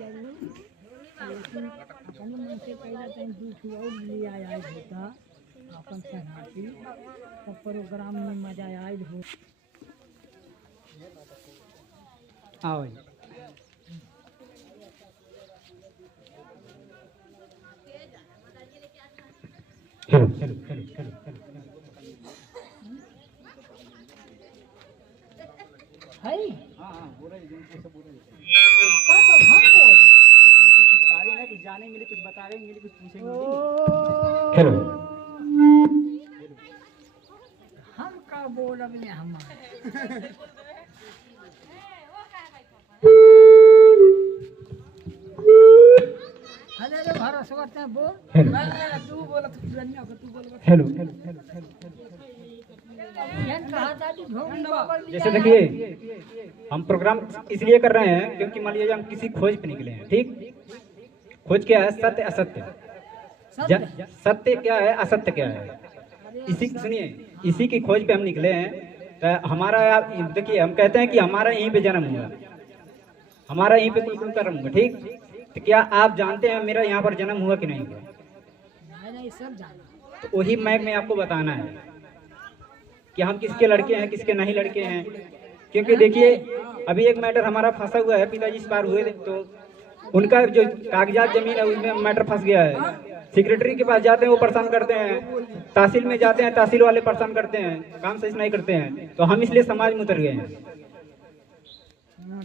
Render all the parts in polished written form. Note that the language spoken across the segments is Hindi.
अपन मन से पहला टाइम दूसरी और लिया आयल होता अपन संघाती तो प्रोग्राम में मजा आयल हो। आओ चलो चलो चलो चलो चलो है हाँ हाँ बोल रहे हैं सब बोल रहे हैं तो हम बोल अरे तुमसे कुछ तारीफ है कुछ जाने मिले कुछ बताने मिले कुछ पूछेंगे हेलो हम का बोल अब हमारे अरे रे भरोसा करते हैं बोल तू बोला तू जन्या को तू बोल हेलो हेलो हेलो हेलो यह कहा था कि ढोंगी बाबा जैसे देखिए हम प्रोग्राम इसलिए कर रहे हैं क्योंकि मान लीजिए हम किसी खोज पे निकले हैं ठीक। खोज क्या है? सत्य असत्य। सत्य क्या है असत्य क्या है इसी सुनिए इसी की खोज पे हम निकले हैं। तो हमारा देखिए हम कहते हैं कि हमारा यहीं पे जन्म हुआ हमारा यहीं पे कुल कर्म हुआ ठीक। तो क्या आप जानते हैं मेरा यहाँ पर जन्म हुआ कि नहीं हुआ? नहीं सब जाना तो वही मैं आपको बताना है कि हम किसके लड़के हैं किसके नहीं लड़के हैं। क्योंकि देखिए अभी एक मैटर हमारा फंसा हुआ है। पिताजी इस बार हुए तो उनका जो कागजात जमीन है उसमें मैटर फंस गया है। सेक्रेटरी के पास जाते हैं वो परेशान करते हैं। तहसील में जाते हैं तहसील वाले परेशान करते हैं काम सही नहीं करते हैं। तो हम इसलिए समाज में उतर गए हैं।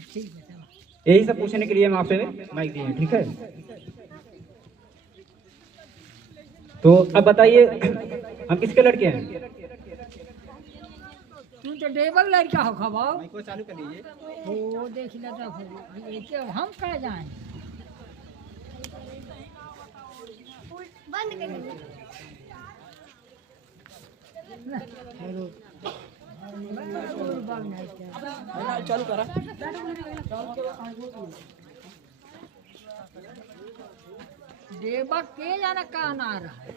ठीक है यही सब पूछने के लिए हम आपसे माइक दिए हैं ठीक है। तो अब बताइए हम किसके लड़के हैं? तू तो डेबल लड़का हो खबाओ माइक को चालू कर लीजिए। वो देख लेता फिर हम कह जाए बंद कर हेलो चालू करा देवा के जाना कहाँ ना आ रहा है।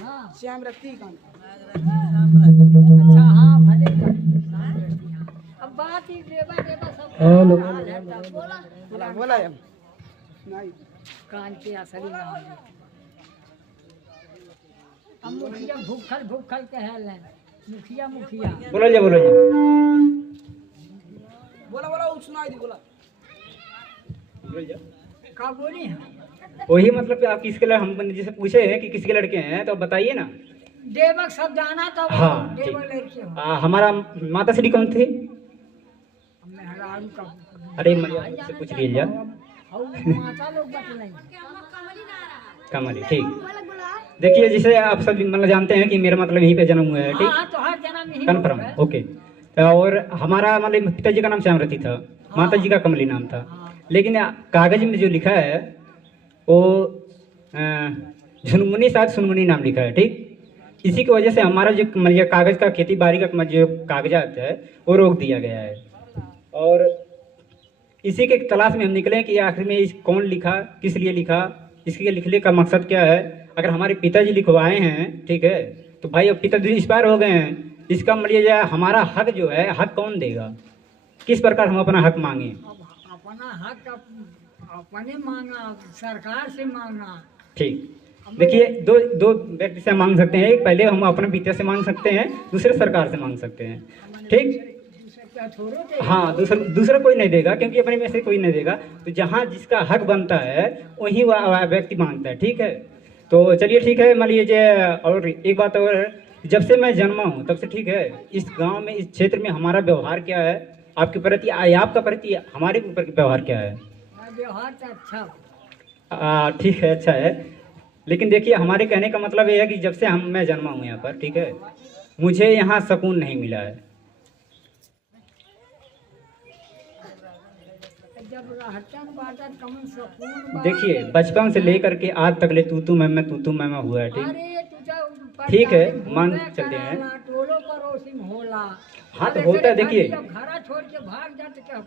हाँ श्याम रखती कौन अच्छा हाँ भले अब बात ही देवा देवा सब हेलो। बोला बोला नहीं कान के असली नाम है। अब मुखिया भूखल भूखल कहल है मुखिया मुखिया बोलो जी बोलो जी। बोला बोला सुनाई दी बोला का बोली है वही मतलब कि आप किसके लिए हम जैसे पूछे हैं कि किसके लड़के हैं तो बताइए ना। देवक सब जाना था वो हाँ देवक ठीक। लड़के हो हमारा माता श्री कौन थे? मेहरारू का अरे से पूछ लीजिए माता लोग बतलाई कमल ठीक। देखिए जिसे आप सब मतलब जानते हैं कि मेरा मतलब यहीं पे जन्म हुआ है ठीक। हाँ तो हर जन्म यही कन्फर्म होगा। ओके। और हमारा मतलब पिताजी का नाम श्यामरती था माता जी का कमली नाम था। लेकिन कागज में जो लिखा है वो झुनमुनी शायद सुनमुनी नाम लिखा है ठीक। इसी की वजह से हमारा जो मतलब कागज का खेती बाड़ी का जो कागजात है वो रोक दिया गया है। और इसी के तलाश में हम निकले कि आखिर में इस कौन लिखा किस लिए लिखा इसके लिखने का मकसद क्या है। अगर हमारे पिताजी लिखवाए हैं ठीक है तो भाई अब पिताजी एक्सपायर हो गए हैं। इसका मतलब हमारा हक जो है हक कौन देगा? किस प्रकार हम अपना हक मांगे? अपना हक अपने मांगना सरकार से मांगना ठीक। देखिए दो दो व्यक्ति से मांग सकते हैं। एक पहले हम अपने पिता से मांग सकते हैं दूसरे सरकार से मांग सकते हैं ठीक। हाँ दूसरा कोई नहीं देगा क्योंकि अपने में से कोई नहीं देगा। तो जहाँ जिसका हक बनता है वहीं वह व्यक्ति मांगता है ठीक है। तो चलिए ठीक है मान लीजिए। और एक बात और जब से मैं जन्मा हूँ तब से ठीक है इस गांव में इस क्षेत्र में हमारा व्यवहार क्या है आपके प्रति आपका प्रति हमारे ऊपर व्यवहार क्या है? व्यवहार तो अच्छा ठीक है अच्छा है। लेकिन देखिए हमारे कहने का मतलब ये है कि जब से मैं जन्मा हूँ यहाँ पर ठीक है मुझे यहाँ सुकून नहीं मिला है। देखिए बचपन से लेकर के आज तक ले तू मैं हुआ है ठीक। ठीक है मान चलते हैं। हाँ तो होता है देखिए घरा छोड़ के भाग जाते क्या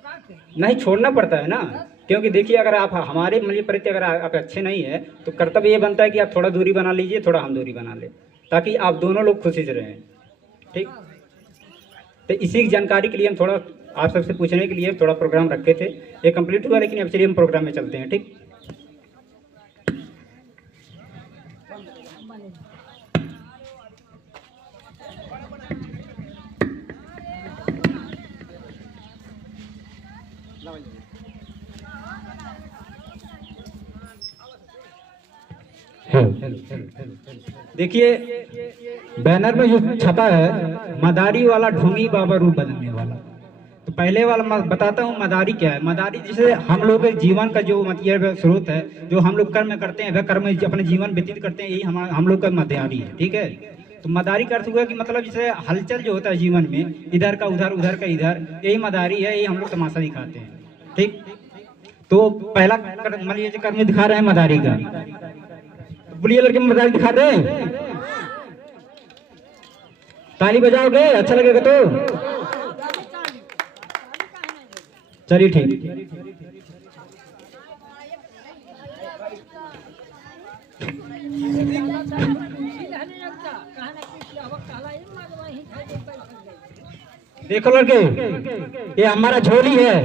नहीं छोड़ना पड़ता है ना। क्योंकि देखिए अगर आप हमारे मतलब प्रति अगर आप अच्छे नहीं है तो कर्तव्य ये बनता है कि आप थोड़ा दूरी बना लीजिए थोड़ा हम दूरी बना ले ताकि आप दोनों लोग खुशी से रहें ठीक। तो इसी की जानकारी के लिए हम थोड़ा आप सबसे पूछने के लिए थोड़ा प्रोग्राम रखे थे, ये कंप्लीट हुआ, लेकिन अब चलिए हम प्रोग्राम में चलते हैं। ठीक, देखिए बैनर में जो छपा है मदारी वाला ढोंगी बाबा रूप बदलने वाला। तो पहले वाला मैं बताता हूँ मदारी क्या है। मदारी जैसे हम लोग के जीवन का जो मतलब स्रोत है, जो हम लोग कर्म करते हैं वह कर्म अपने जीवन व्यतीत करते हैं, यही हम लोग का मदारी है। ठीक है, तो मदारी का अर्थ हुआ कि मतलब जैसे हलचल जो होता है जीवन में, इधर का उधर उधर का इधर, यही मदारी है, यही हम लोग तमाशा दिखाते हैं। ठीक, तो पहला मान लीजिए कर्म दिखा रहे हैं मदारी का, बोलिए लड़के मदारी दिखा दे, ताली बजाओगे अच्छा लगेगा तो चलिए ठीक। देखो लड़के, ये हमारा झोली है,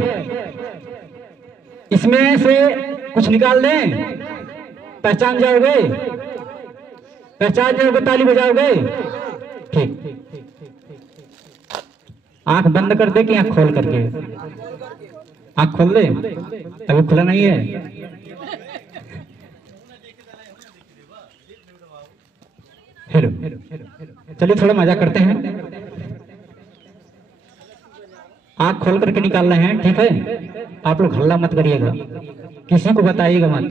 इसमें से कुछ निकाल दें, पहचान जाओगे, पहचान जाओगे ताली बजाओगे। ठीक, आंख बंद कर दे कि आंख खोल करके? आंख खोल दे, अभी खुला नहीं है। हेलो, चलिए थोड़ा मजा करते हैं। आंख खोल करके निकाल रहे हैं, ठीक है? आप लोग हल्ला मत करिएगा, किसी को बताइएगा मत।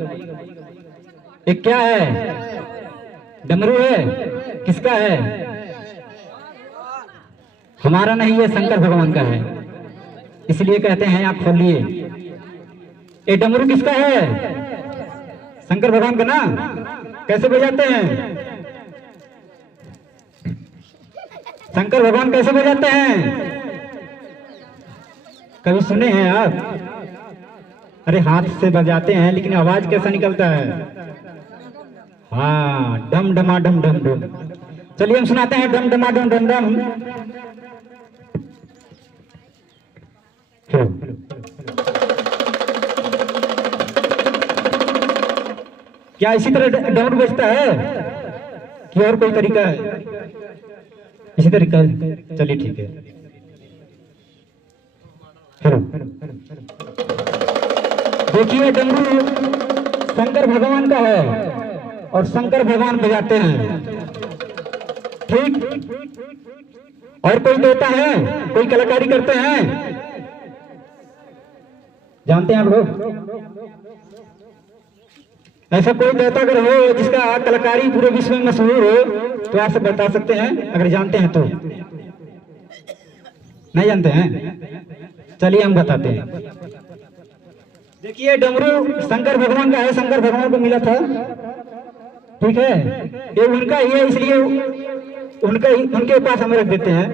ये क्या है? डमरू है? किसका है? हमारा नहीं है, शंकर भगवान का है, इसलिए कहते हैं आप खोलिए। ये डमरू किसका है? शंकर भगवान का ना। कैसे बजाते हैं शंकर भगवान, कैसे बजाते हैं? कभी सुने हैं आप? अरे हाथ से बजाते हैं, लेकिन आवाज कैसा निकलता है? हाँ, डम डमा डम डम डम। चलिए हम सुनाते हैं डम डमा डम डम डम। क्या इसी तरह डमरू बजता है कि और कोई तरीका है? इसी तरीका है, चलिए ठीक है। देखिए डमरू शंकर भगवान का है और शंकर भगवान बजाते हैं। ठीक, और कोई देता है, कोई कलाकारी करते हैं? जानते हैं आप लोग? ऐसा कोई देवता अगर हो जिसका कलाकारी पूरे विश्व में मशहूर हो तो आप सब बता सकते हैं, अगर जानते हैं तो। नहीं जानते हैं? चलिए हम बताते हैं। देखिए डमरू शंकर भगवान का है, शंकर भगवान को मिला था। ठीक है, ये उनका ही है, इसलिए उनके पास हम रख देते हैं।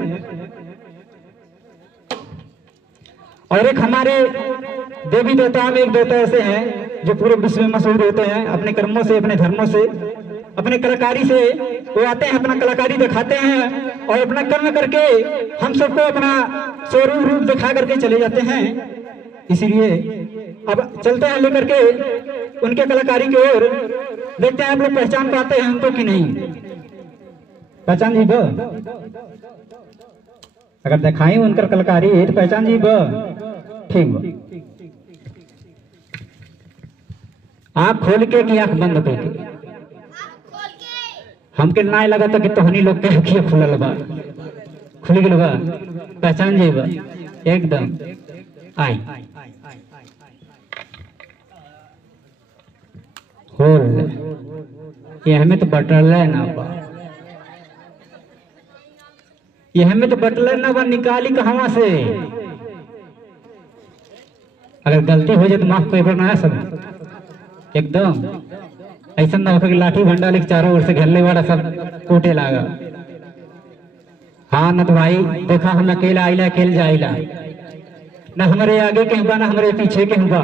और एक हमारे देवी देवताओं में एक देवता ऐसे हैं जो पूरे विश्व में मशहूर होते हैं अपने कर्मों से, अपने धर्मों से, अपने कलाकारी से। वो आते हैं, अपना कलाकारी दिखाते हैं और अपना कर्म करके हम सबको अपना स्वरूप रूप दिखा करके चले जाते हैं। इसीलिए अब चलते हैं लेकर के उनके कलाकारी की ओर, देखते हैं आप लोग पहचान पाते हैं उनको कि नहीं। पहचान जी बो, अगर दिखाई उनकर कलाकारी तो पहचान जी बो। ठीक बो, आँख खोल के कि आँख बंद करके? हमके ना लगा था कि तोहनी लोग के अखियाँ खुलल बा, खुल गल बा। पहचान जी बा एकदम। आई होल ये हमें तो बटल है ना बा, ये हमें तो बटल ना बा, निकाली कहाँ से? अगर गलती हो जाए तो माफ कर ना सब एकदम। ऐसा ना हो कि लाठी भंडा लेके चारों ओर से घेरने वाला सब कोटे लागा। हाँ न तो भाई देखा, हम अकेला आइला अकेले जाइला, न हमारे आगे के हुआ न हमारे पीछे के हुआ।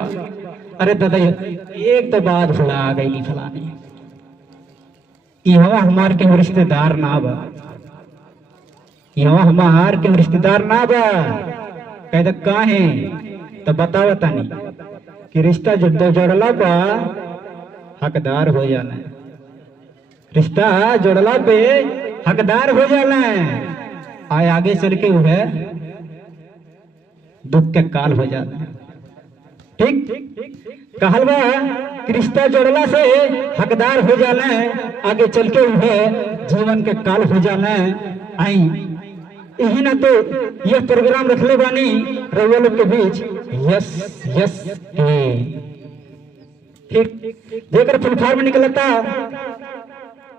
अरे दादा एक तो बात फुला गई फलाने, यहाँ हमार के रिश्तेदार ना बा, यहाँ हमार के रिश्तेदार ना बा, कहते काहे तो बताओ तानी कि रिश्ता जोड़ला पा हकदार हो जाना, रिश्ता जोड़ला पे हकदार हो जाना आए आगे चल के वह दुख के काल हो जाना। ठीक कहल बा कि रिश्ता जोड़ला से हकदार हो जाना आगे चल के वह जीवन के काल हो जाना। आई यही ना तो यह प्रोग्राम रखले बानी रउआ लोग के बीच यस यस के ठीक जेकर फुल फॉर्म निकलता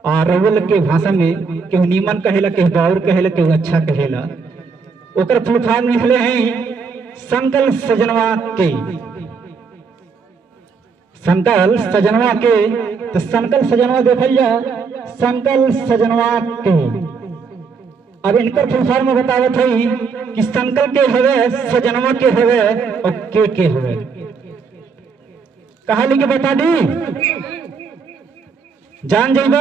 और रउआ लोग के भाषा में केहू नीमन कहेला, केहू बाउर कहेला, केहू अच्छा कहेला। ओकर फुल फॉर्म निकले हैं संकल्प सजनवा के, संकल्प सजनवा के। तो संकल्प सजनवा देखल जा, संकल्प सजनवा के। अब इनकर फुल फॉर्म बतावत है कि संकल्प के हवे, सजनवा के हवे और के हवे। कहा लिखे बता दी, जान जाइबा,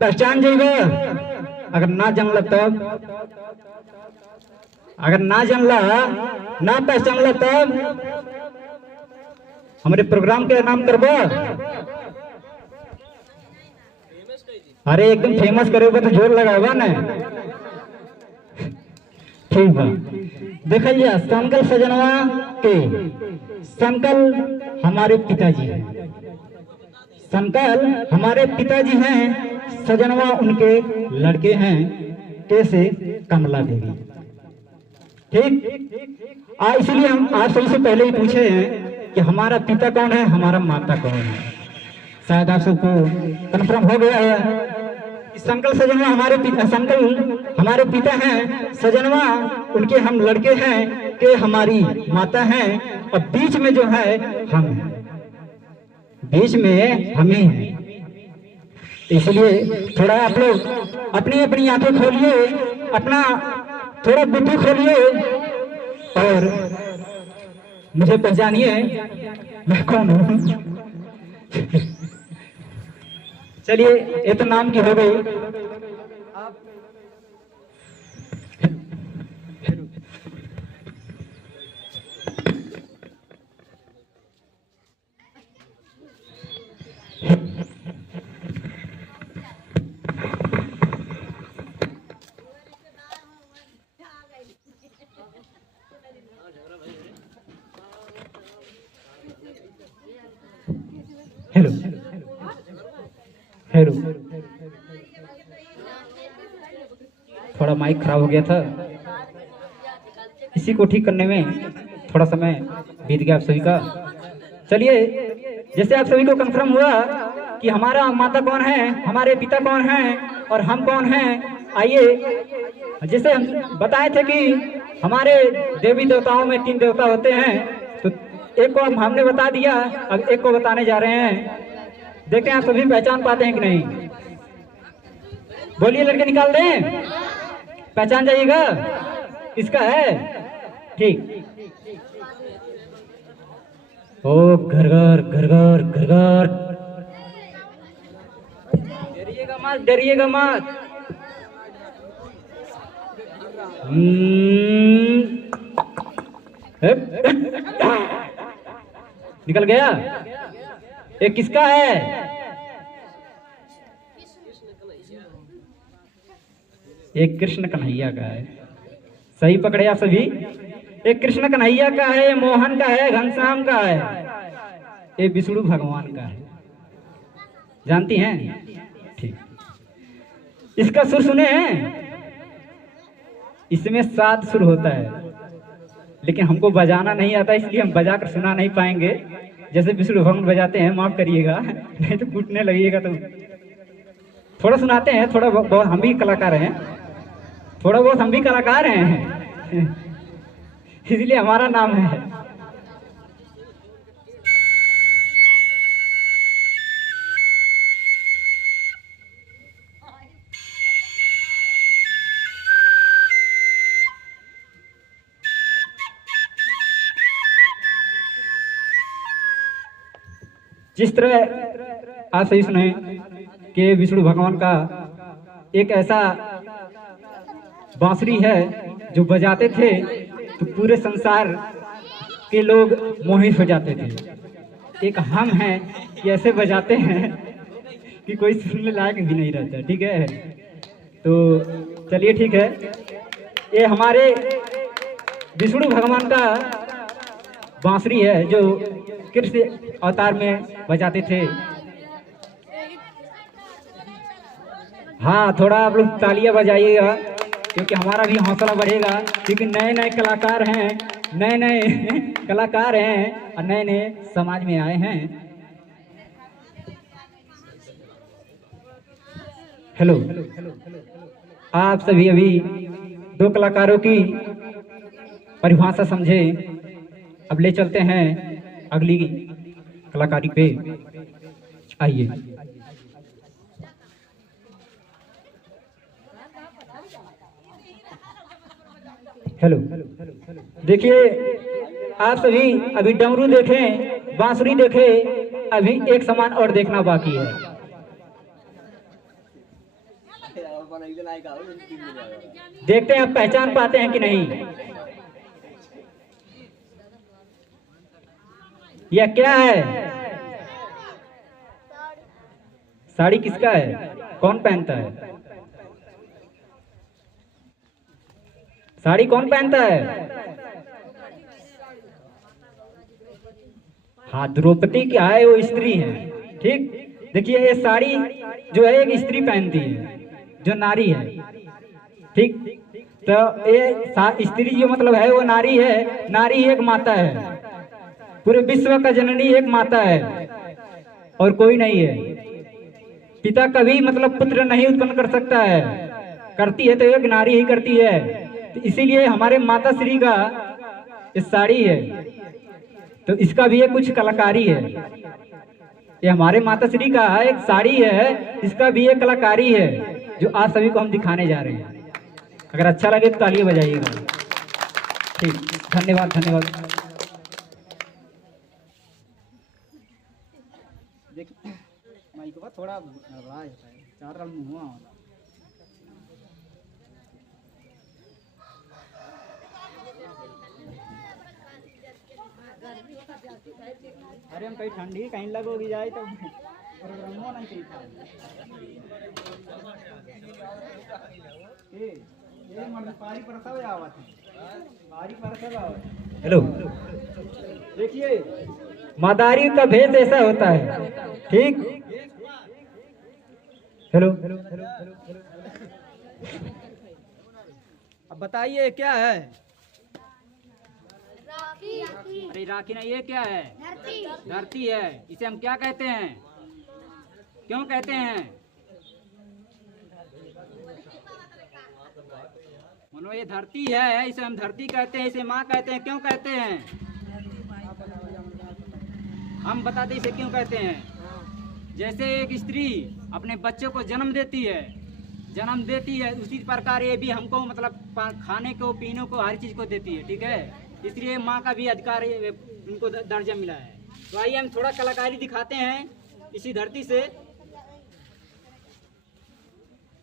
पहचान जाइबा। अगर ना जानला तब, अगर ना जानला, ना पहचानला तब हमारे प्रोग्राम के नाम करबा। अरे एकदम फेमस करेगा तो जोर लगावा ना। ठीक बा, देखल जा संकल्प सजनवा के। संकल्प हमारे पिताजी हैं, संकल्प हमारे पिताजी हैं, सजनवा उनके लड़के हैं। कैसे? कमला देवी। ठीक इसलिए हम आज सबसे पहले ही पूछे हैं कि हमारा पिता कौन है, हमारा माता कौन है। शायद आप सबको कन्फर्म हो गया है कि संकल्प सजनवा हमारे पिता, संकल्प हमारे पिता हैं, सजनवा उनके हम लड़के हैं, के हमारी माता हैं और बीच में जो है हम हैं, बीच में हम ही हैं। इसलिए थोड़ा आप लोग अपनी अपनी आंखें खोलिए, अपना थोड़ा बुद्धि खोलिए और मुझे पहचानिए मैं कौन हूं। चलिए ये तो नाम की हो गई। हेलो हेलो, थोड़ा माइक खराब हो गया था, इसी को ठीक करने में थोड़ा समय बीत गया आप सभी का। चलिए जैसे आप सभी को कंफर्म हुआ कि हमारा माता कौन है, हमारे पिता कौन हैं और हम कौन हैं। आइए, जैसे हम बताए थे कि हमारे देवी देवताओं में 3 देवता होते हैं, तो एक को हमने बता दिया, अब एक को बताने जा रहे हैं। देखते हैं आप सभी पहचान पाते हैं कि नहीं। बोलिए लड़के, निकाल दें, पहचान जाइएगा किसका है। ठीक, ओ घर घर घर घर घर घर, डरिएगा मत, डरिएगा मत। निकल गया। ये किसका है? एक कृष्ण कन्हैया का है। सही पकड़े आप सभी। एक कृष्ण कन्हैया का है, मोहन का है, घनश्याम का है, ये विष्णु भगवान का है। जानती हैं? ठीक, इसका सुर सुने हैं? इसमें 7 सुर होता है, लेकिन हमको बजाना नहीं आता, इसलिए हम बजा कर सुना नहीं पाएंगे। जैसे विष्णु भगवान बजाते हैं, माफ करिएगा, नहीं तो कूटने लगिएगा। तो थोड़ा सुनाते हैं, थोड़ा बहुत हम भी कलाकार हैं, थोड़ा बहुत हम भी कलाकार हैं, इसलिए हमारा नाम है। जिस तरह आप सही सुने कि विष्णु भगवान का एक ऐसा बांसुरी है जो बजाते थे तो पूरे संसार के लोग मोहित हो जाते थे। एक हम हैं कि ऐसे बजाते हैं कि कोई सुनने लायक भी नहीं रहता। ठीक है, तो चलिए ठीक है, ये हमारे विष्णु भगवान का बांसुरी है जो कृष्ण अवतार में बजाते थे। हाँ, थोड़ा आप लोग तालियां बजाइएगा क्योंकि हमारा भी हौसला बढ़ेगा, क्योंकि नए नए कलाकार हैं, नए नए कलाकार हैं और नए नए समाज में आए हैं। हेलो, आप सभी अभी दो कलाकारों की परिभाषा समझे, अब ले चलते हैं अगली कलाकारी पे। आइए। हेलो, देखिए आप सभी अभी डमरू देखें, बांसुरी देखें, अभी एक समान और देखना बाकी है। देखते हैं आप पहचान पाते हैं कि नहीं। यह क्या है? साड़ी किसका है? कौन पहनता है? साड़ी कौन पहनता है? हाँ, द्रौपदी क्या है, वो स्त्री है। ठीक, देखिए ये साड़ी जो है एक स्त्री पहनती है, जो नारी है। ठीक, तो ये स्त्री जो मतलब है वो नारी है। नारी एक माता है, पूरे विश्व का जननी एक माता है और कोई नहीं है। पिता कभी मतलब पुत्र नहीं उत्पन्न कर सकता है, करती है तो एक नारी ही करती है। तो इसीलिए हमारे माता श्री का इस साड़ी है, तो इसका भी एक कुछ कलाकारी है। ये हमारे माता श्री का एक साड़ी है, इसका भी एक कलाकारी है जो आप सभी को हम दिखाने जा रहे हैं। अगर अच्छा लगे तो तालियां बजाइएगा। ठीक, धन्यवाद धन्यवाद। देखिए माइक का थोड़ा चार मुँह वाला। अरे हम कहीं ठंडी कहीं लगोगी जाए तो प्रोग्रामों नहीं कहीं था। ये मन पारी परसाव आवा थी, पारी परसाव आवा। हेलो, देखिए मदारी का भेष ऐसा होता है। ठीक, हेलो, अब बताइए क्या है? अरे राखी नहीं, ये क्या है? धरती है। इसे हम क्या कहते हैं? क्यों कहते हैं? बोलो, ये धरती है, इसे हम धरती कहते हैं, इसे माँ कहते हैं। क्यों कहते हैं? हम बताते इसे क्यों कहते हैं। जैसे एक स्त्री अपने बच्चों को जन्म देती है, उसी प्रकार ये भी हमको मतलब खाने को, पीने को, हर चीज को देती है। ठीक है, इसलिए माँ का भी अधिकार उनको दर्जा मिला है। तो आइए हम थोड़ा कलाकारी दिखाते हैं इसी धरती से।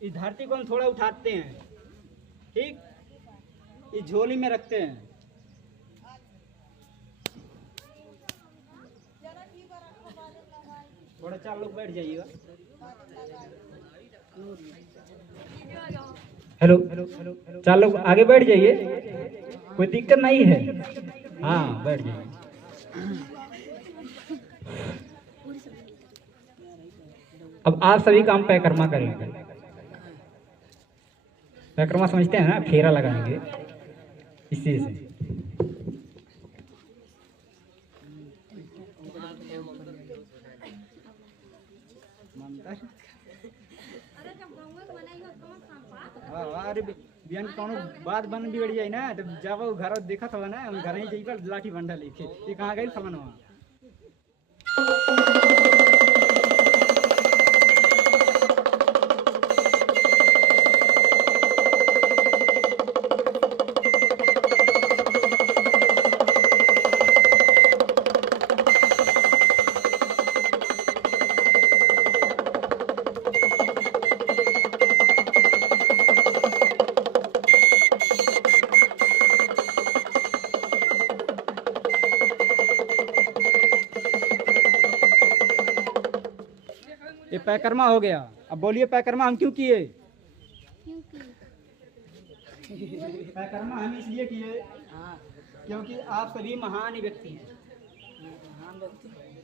इस धरती को हम थोड़ा उठाते हैं, ठीक, इस झोली में रखते हैं। थोड़ा चार लोग बैठ जाइएगा। हेलो, चार लोग आगे बैठ जाइए, कोई दिक्कत नहीं है। हाँ, बैठ जाइए। अब आप सभी काम पैकर्मा करेंगे। पैकर्मा समझते हैं ना, फेरा लगाएंगे इसी से। अरे बिहान कौनो बात बन बिगड़ जाए ना, तो जब घर देखा था ना, हम घर ही जाइए लाठी भंडा लेके, ये कहाँ गई फलाना। ये पैकर्मा हो गया। अब बोलिए पैकर्मा हम क्यों किए? पैकर्मा हम इसलिए किए क्योंकि आप सभी महान व्यक्ति हैं।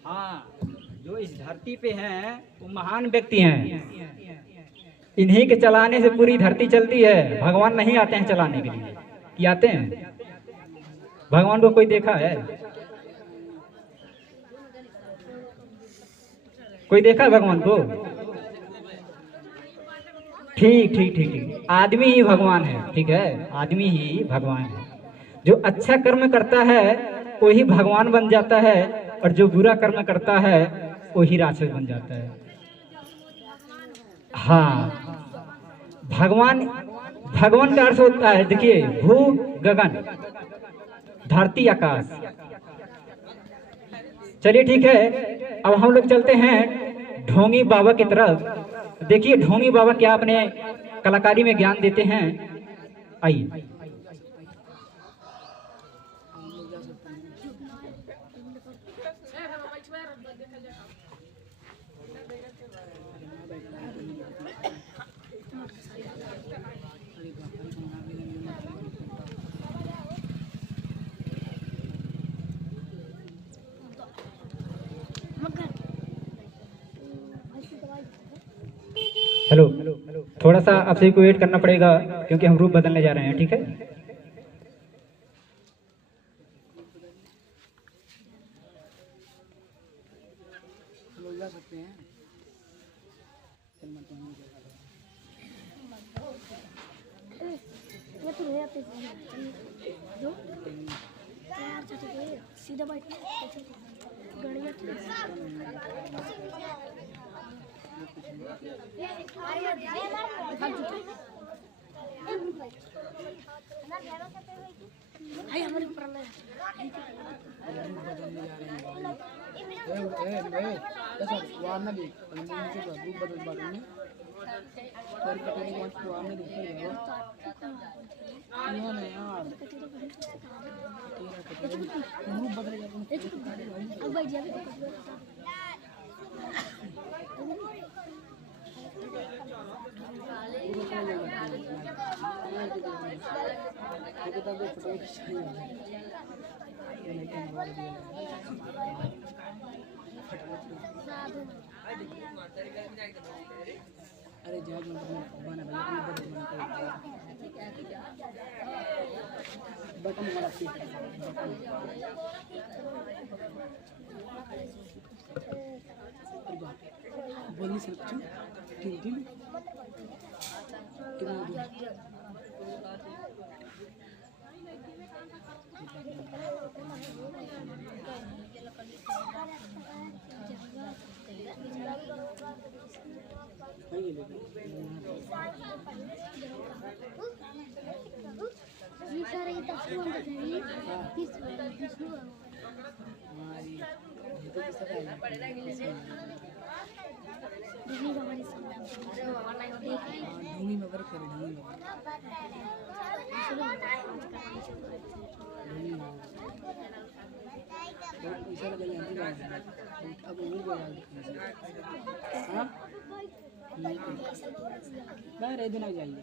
हाँ, जो इस धरती पे हैं वो महान व्यक्ति हैं। इन्हीं के चलाने से पूरी धरती चलती है। भगवान नहीं आते हैं चलाने के लिए कि आते हैं? भगवान को कोई देखा है? कोई देखा है भगवान को? ठीक ठीक ठीक ठीक, आदमी ही भगवान है। ठीक है, आदमी ही भगवान है। जो अच्छा कर्म करता है वही भगवान बन जाता है, और जो बुरा कर्म करता है वही राक्षस बन जाता है। हाँ, भगवान भगवान का अर्थ होता है, देखिए, भू गगन, धरती आकाश। चलिए ठीक है, अब हम लोग चलते हैं ढोंगी बाबा की तरफ। देखिए ढोंगी बाबा क्या अपने कलाकारी में ज्ञान देते हैं। आइए। हेलो, थोड़ा सा आपसे को वेट करना पड़ेगा क्योंकि हम रूप बदलने जा रहे हैं। ठीक है, लोग जा सकते हैं। सीधा बैठ गड़िया हमारे ऊपर वारना देख रूप बदल बात रूप बदल अरे जहाज बना बटन वाला बोली सकती ठीक ठीक धूमी मगर करे धूमी अब वो हाँ मैं रह देना जाइए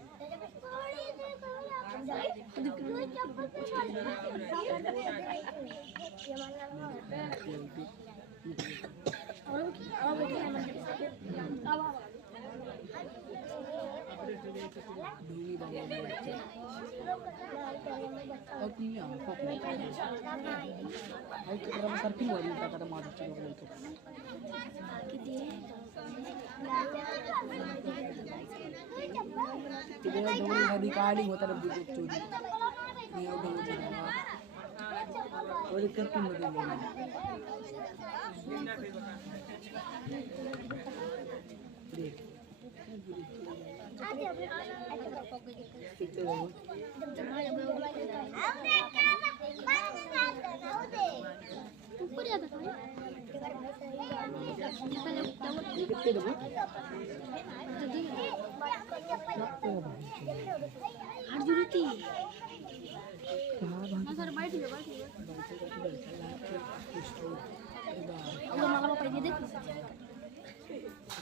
सर्किल हो रही है मार अधिकारी होता है चोरी और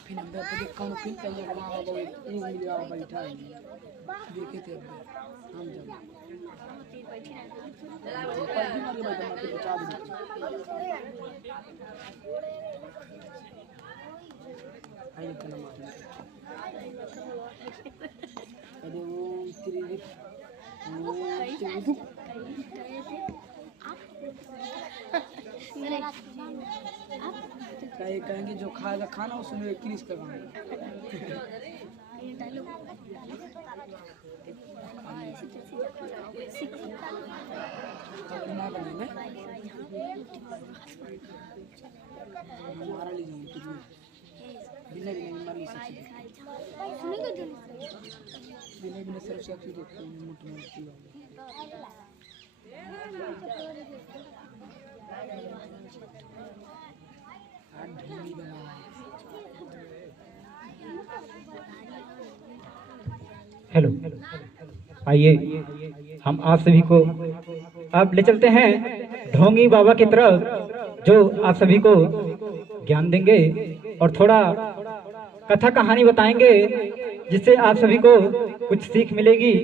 फिर हम तो कौन फिर तैयार करना होगा एक मिलिया बैठा है देखे थे हम जब पहली बार ये बैठा मैं बचा दूं आई लोग ना मार अरे वो तेरी वो कहेंगे जो खाएगा खाना उसमें क्लिस करवाएंगे ना बनेंगे हमारा ले जाएंगे कुछ बिना बिना मार नहीं सकते बिना बिना सिर्फ शख्स देखते हैं मोटी मोटी हेलो, आइए हम आप सभी को अब ले चलते हैं ढोंगी बाबा की तरफ, जो आप सभी को ज्ञान देंगे और थोड़ा कथा कहानी बताएंगे, जिससे आप सभी को कुछ सीख मिलेगी।